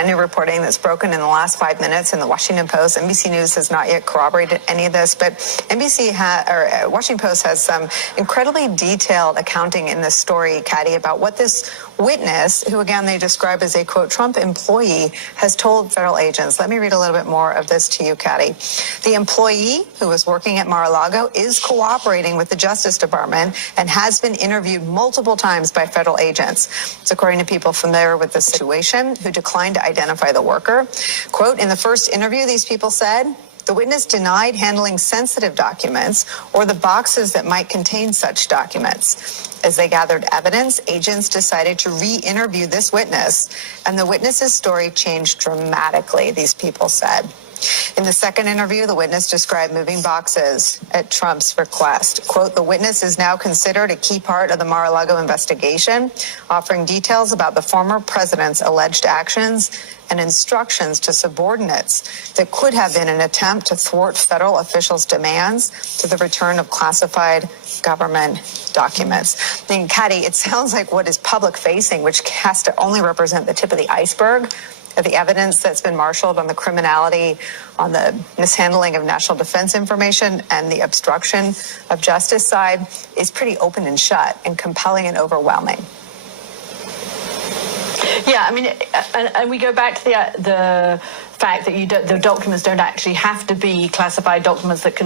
Brand new reporting that's broken in the last 5 minutes in the Washington Post. NBC News has not yet corroborated any of this, but Washington Post has some incredibly detailed accounting in this story, Caddy, about what this witness, who again they describe as a, quote, Trump employee, has told federal agents. Let me read a little bit more of this to you, Caddy. The employee who was working at Mar-a-Lago is cooperating with the Justice Department and has been interviewed multiple times by federal agents. It's according to people familiar with the situation who declined to identify the worker. Quote, in the first interview, these people said, the witness denied handling sensitive documents or the boxes that might contain such documents. As they gathered evidence, agents decided to re-interview this witness, and the witness's story changed dramatically, these people said. In the second interview, the witness described moving boxes at Trump's request. Quote, the witness is now considered a key part of the Mar-a-Lago investigation, offering details about the former president's alleged actions and instructions to subordinates that could have been an attempt to thwart federal officials' demands to the return of classified government documents. I mean, Caddy, it sounds like what is public-facing, which has to only represent the tip of the iceberg of the evidence that's been marshaled on the criminality, on the mishandling of national defense information, and the obstruction of justice side, is pretty open and shut and compelling and overwhelming. Yeah, I mean, and we go back to the fact that the documents don't actually have to be classified documents that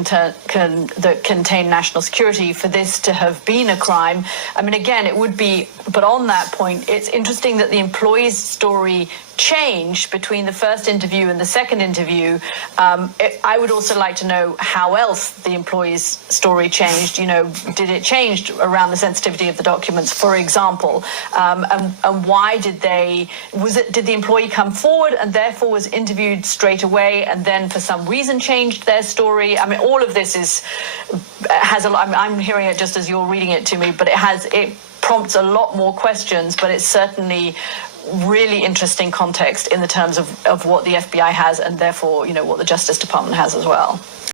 contain national security for this to have been a crime. I mean, again, it would be, but on that point, it's interesting that the employee's story changed between the first interview and the second interview. I would also like to know how else the employee's story changed. You know, did it change around the sensitivity of the documents, for example? And why did did the employee come forward and therefore was interviewed straight away and then for some reason changed their story? I mean, all of this has a lot. I'm hearing it just as you're reading it to me, but it prompts a lot more questions, but it's certainly really interesting context in the terms of what the FBI has and therefore, you know, what the Justice Department has as well.